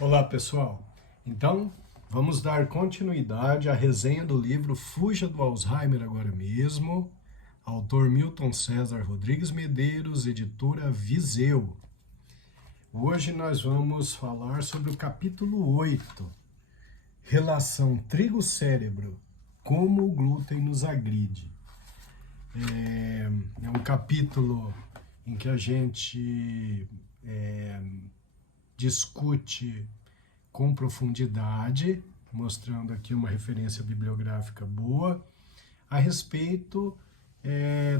Olá, pessoal. Então, vamos dar continuidade à resenha do livro Fuja do Alzheimer Agora Mesmo, autor Milton César Rodrigues Medeiros, editora Viseu. Hoje nós vamos falar sobre o capítulo 8, Relação Trigo-Cérebro, como o glúten nos agride. É um capítulo em que a gente discute com profundidade, mostrando aqui uma referência bibliográfica boa, a respeito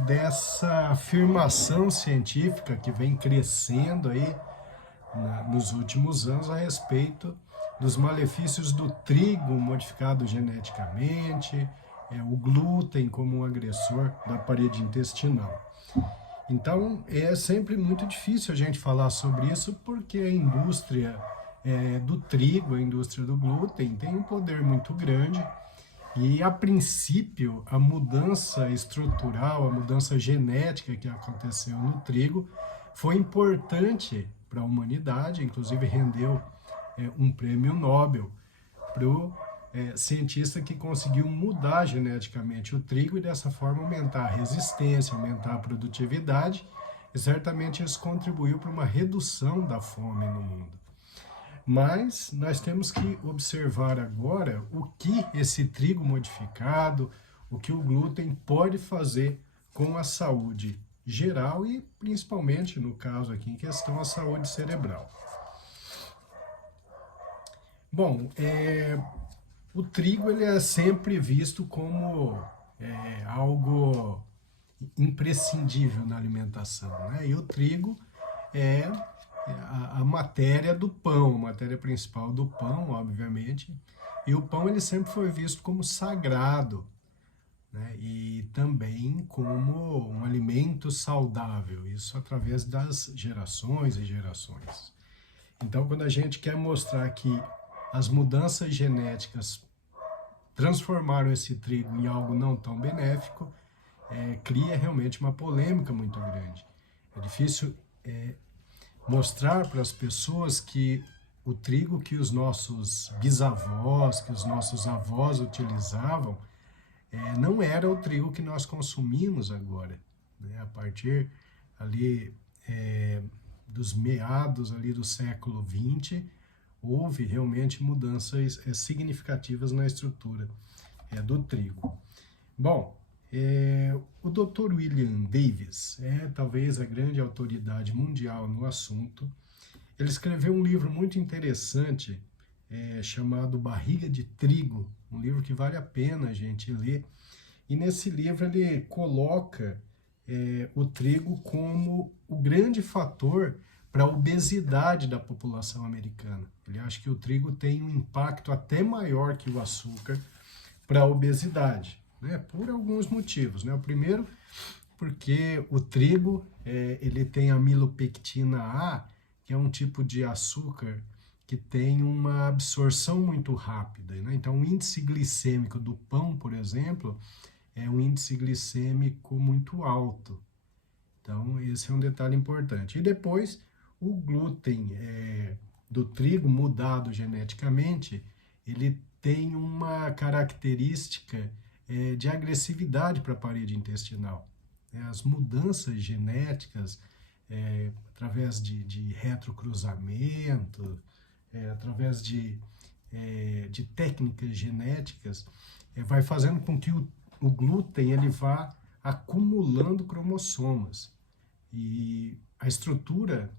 dessa afirmação científica que vem crescendo aí nos últimos anos a respeito dos malefícios do trigo modificado geneticamente, o glúten como um agressor da parede intestinal. Então, é sempre muito difícil a gente falar sobre isso porque a indústria do trigo, a indústria do glúten, tem um poder muito grande e, a princípio, a mudança estrutural, a mudança genética que aconteceu no trigo foi importante para a humanidade, inclusive rendeu um prêmio Nobel para o cientista que conseguiu mudar geneticamente o trigo e dessa forma aumentar a resistência, aumentar a produtividade, e certamente isso contribuiu para uma redução da fome no mundo. Mas nós temos que observar agora o que esse trigo modificado, o que o glúten pode fazer com a saúde geral e principalmente, no caso aqui em questão, a saúde cerebral. Bom, o trigo ele é sempre visto como algo imprescindível na alimentação, né? E o trigo é a matéria do pão, a matéria principal do pão, obviamente. E o pão ele sempre foi visto como sagrado, né? E também como um alimento saudável, isso através das gerações e gerações. Então, quando a gente quer mostrar que as mudanças genéticas transformaram esse trigo em algo não tão benéfico, cria realmente uma polêmica muito grande. É difícil mostrar para as pessoas que o trigo que os nossos bisavós, que os nossos avós utilizavam, não era o trigo que nós consumimos agora, né? A partir ali dos meados ali do século XX, houve realmente mudanças significativas na estrutura do trigo. Bom, o Dr. William Davis é talvez a grande autoridade mundial no assunto. Ele escreveu um livro muito interessante chamado Barriga de Trigo, um livro que vale a pena a gente ler. E nesse livro ele coloca o trigo como o grande fator para a obesidade da população americana. Ele acha que o trigo tem um impacto até maior que o açúcar para a obesidade, né? Por alguns motivos, né? O primeiro, porque o trigo ele tem amilopectina A, que é um tipo de açúcar que tem uma absorção muito rápida, né? Então, o índice glicêmico do pão, por exemplo, é um índice glicêmico muito alto. Então, esse é um detalhe importante. E depois, o glúten do trigo mudado geneticamente, ele tem uma característica de agressividade para a parede intestinal. As mudanças genéticas, através de retrocruzamento, através de técnicas genéticas, vai fazendo com que o glúten ele vá acumulando cromossomas. E a estrutura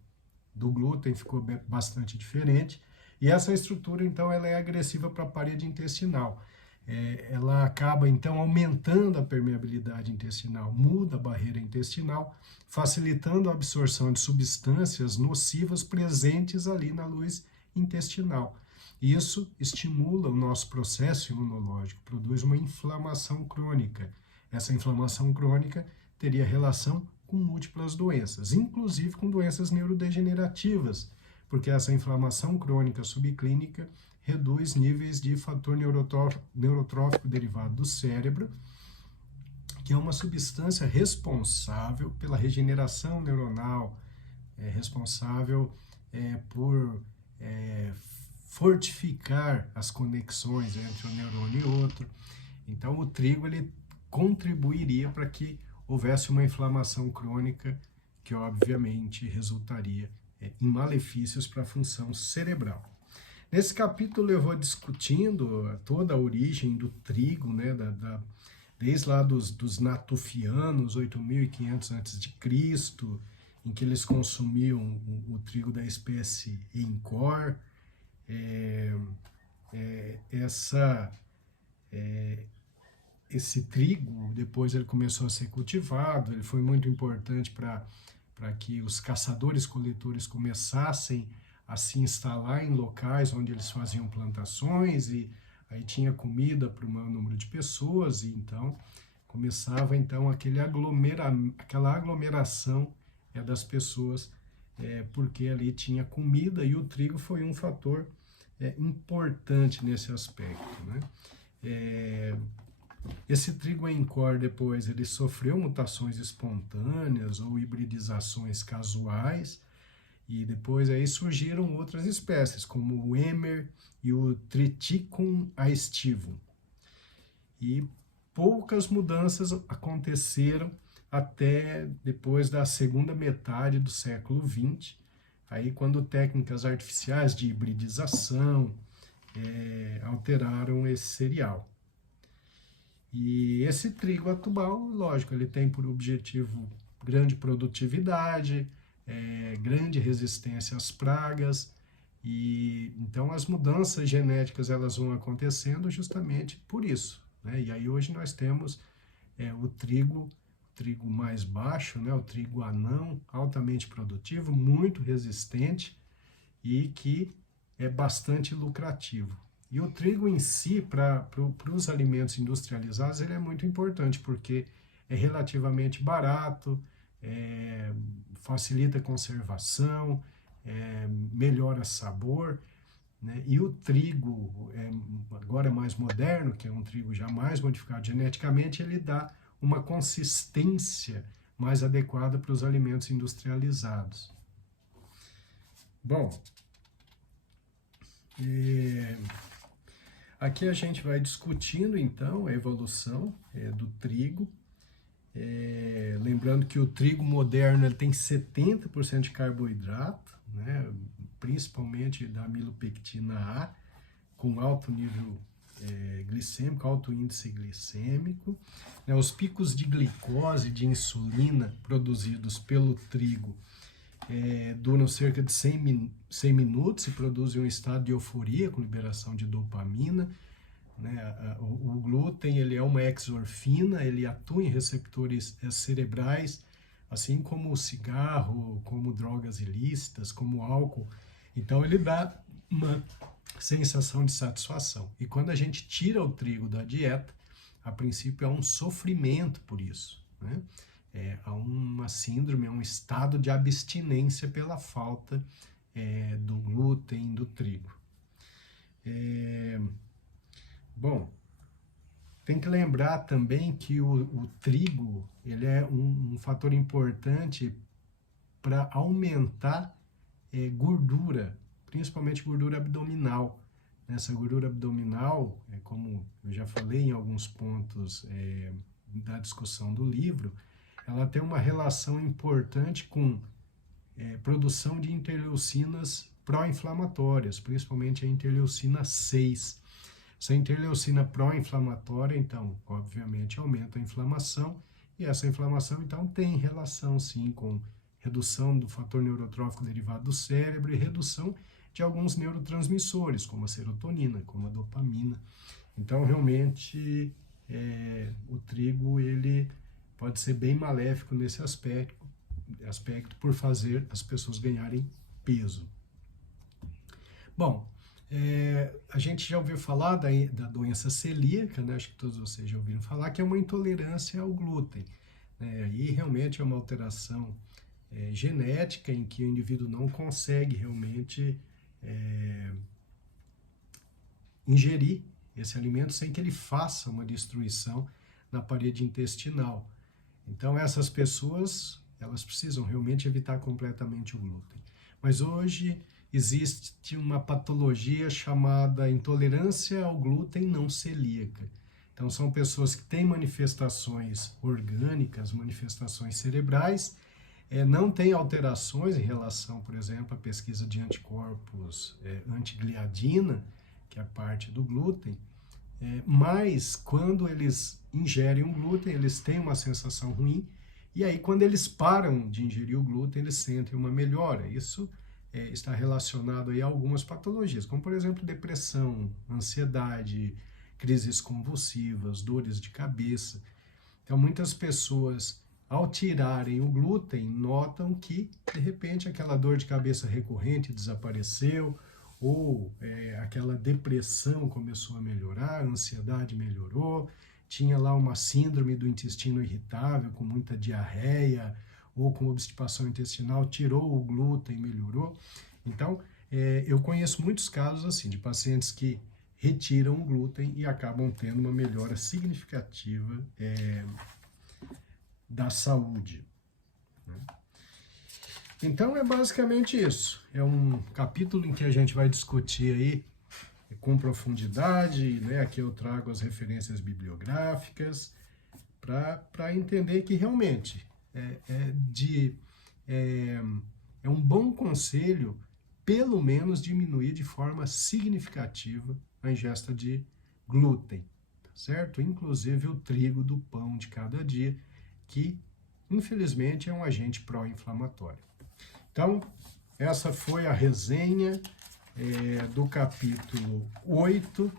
do glúten ficou bastante diferente, e essa estrutura, então, ela é agressiva para a parede intestinal. Ela acaba, então, aumentando a permeabilidade intestinal, muda a barreira intestinal, facilitando a absorção de substâncias nocivas presentes ali na luz intestinal. Isso estimula o nosso processo imunológico, produz uma inflamação crônica. Essa inflamação crônica teria relação com múltiplas doenças, inclusive com doenças neurodegenerativas, porque essa inflamação crônica subclínica reduz níveis de fator neurotrófico derivado do cérebro, que é uma substância responsável pela regeneração neuronal, responsável por fortificar as conexões entre um neurônio e outro. Então, o trigo ele contribuiria para que houvesse uma inflamação crônica que, obviamente, resultaria em malefícios para a função cerebral. Nesse capítulo eu vou discutindo toda a origem do trigo, né, desde lá dos natufianos, 8.500 a.C., em que eles consumiam o trigo da espécie Encor. Esse trigo, depois ele começou a ser cultivado, ele foi muito importante para que os caçadores-coletores começassem a se instalar em locais onde eles faziam plantações, e aí tinha comida para o maior número de pessoas, e então começava então aquela aglomeração das pessoas, porque ali tinha comida, e o trigo foi um fator importante nesse aspecto, né? Esse trigo Encor depois ele sofreu mutações espontâneas ou hibridizações casuais, e depois aí surgiram outras espécies, como o Emmer e o Triticum aestivum. E poucas mudanças aconteceram até depois da segunda metade do século XX, aí quando técnicas artificiais de hibridização alteraram esse cereal. E esse trigo atubal, lógico, ele tem por objetivo grande produtividade, grande resistência às pragas, e então as mudanças genéticas elas vão acontecendo justamente por isso, né? E aí hoje nós temos o trigo mais baixo, né? O trigo anão, altamente produtivo, muito resistente e que é bastante lucrativo. E o trigo em si, para os alimentos industrializados, ele é muito importante, porque é relativamente barato, facilita a conservação, melhora sabor, né? E o trigo, agora mais moderno, que é um trigo já mais modificado geneticamente, ele dá uma consistência mais adequada para os alimentos industrializados. Bom, aqui a gente vai discutindo, então, a evolução do trigo. Lembrando que o trigo moderno ele tem 70% de carboidrato, né, principalmente da amilopectina A, com alto nível glicêmico, alto índice glicêmico. Né, os picos de glicose, de insulina produzidos pelo trigo duram cerca de 100 minutos e produzem um estado de euforia com liberação de dopamina. Né? O glúten ele é uma exorfina, ele atua em receptores cerebrais, assim como o cigarro, como drogas ilícitas, como o álcool. Então ele dá uma sensação de satisfação. E quando a gente tira o trigo da dieta, a princípio é um sofrimento por isso, né? Há uma síndrome, um estado de abstinência pela falta do glúten, do trigo. Bom, tem que lembrar também que o trigo ele é um fator importante para aumentar gordura, principalmente gordura abdominal. Essa gordura abdominal, como eu já falei em alguns pontos da discussão do livro, ela tem uma relação importante com produção de interleucinas pró-inflamatórias, principalmente a interleucina 6. Essa interleucina pró-inflamatória, então, obviamente, aumenta a inflamação, e essa inflamação, então, tem relação, sim, com redução do fator neurotrófico derivado do cérebro e redução de alguns neurotransmissores, como a serotonina, como a dopamina. Então, realmente, o trigo, ele pode ser bem maléfico nesse aspecto por fazer as pessoas ganharem peso. Bom, a gente já ouviu falar da doença celíaca, né? Acho que todos vocês já ouviram falar, que é uma intolerância ao glúten. E realmente é uma alteração genética em que o indivíduo não consegue realmente ingerir esse alimento sem que ele faça uma destruição na parede intestinal. Então essas pessoas, elas precisam realmente evitar completamente o glúten. Mas hoje existe uma patologia chamada intolerância ao glúten não celíaca. Então, são pessoas que têm manifestações orgânicas, manifestações cerebrais, não têm alterações em relação, por exemplo, à pesquisa de anticorpos antigliadina, que é parte do glúten, mas quando eles ingerem o glúten, eles têm uma sensação ruim, e aí quando eles param de ingerir o glúten, eles sentem uma melhora. Isso está relacionado aí a algumas patologias, como por exemplo depressão, ansiedade, crises convulsivas, dores de cabeça. Então muitas pessoas, ao tirarem o glúten, notam que de repente aquela dor de cabeça recorrente desapareceu, ou aquela depressão começou a melhorar, a ansiedade melhorou, tinha lá uma síndrome do intestino irritável, com muita diarreia, ou com obstipação intestinal, tirou o glúten, melhorou. Então, eu conheço muitos casos assim, de pacientes que retiram o glúten e acabam tendo uma melhora significativa da saúde. Então é basicamente isso. É um capítulo em que a gente vai discutir aí com profundidade, né? Aqui eu trago as referências bibliográficas para entender que realmente é um bom conselho, pelo menos diminuir de forma significativa a ingesta de glúten, tá certo? Inclusive o trigo do pão de cada dia, que infelizmente é um agente pró-inflamatório. Então, essa foi a resenha do capítulo 8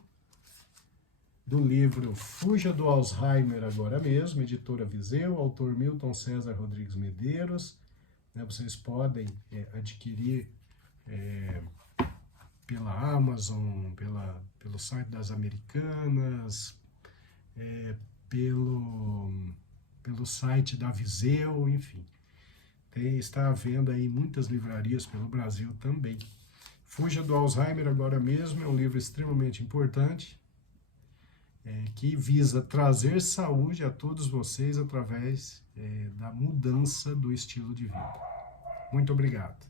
do livro Fuja do Alzheimer Agora Mesmo, editora Viseu, autor Milton César Rodrigues Medeiros. Vocês podem adquirir pela Amazon, pelo site das Americanas, pelo site da Viseu, enfim. Está à venda aí em muitas livrarias pelo Brasil também. Fuja do Alzheimer Agora Mesmo é um livro extremamente importante, que visa trazer saúde a todos vocês através da mudança do estilo de vida. Muito obrigado.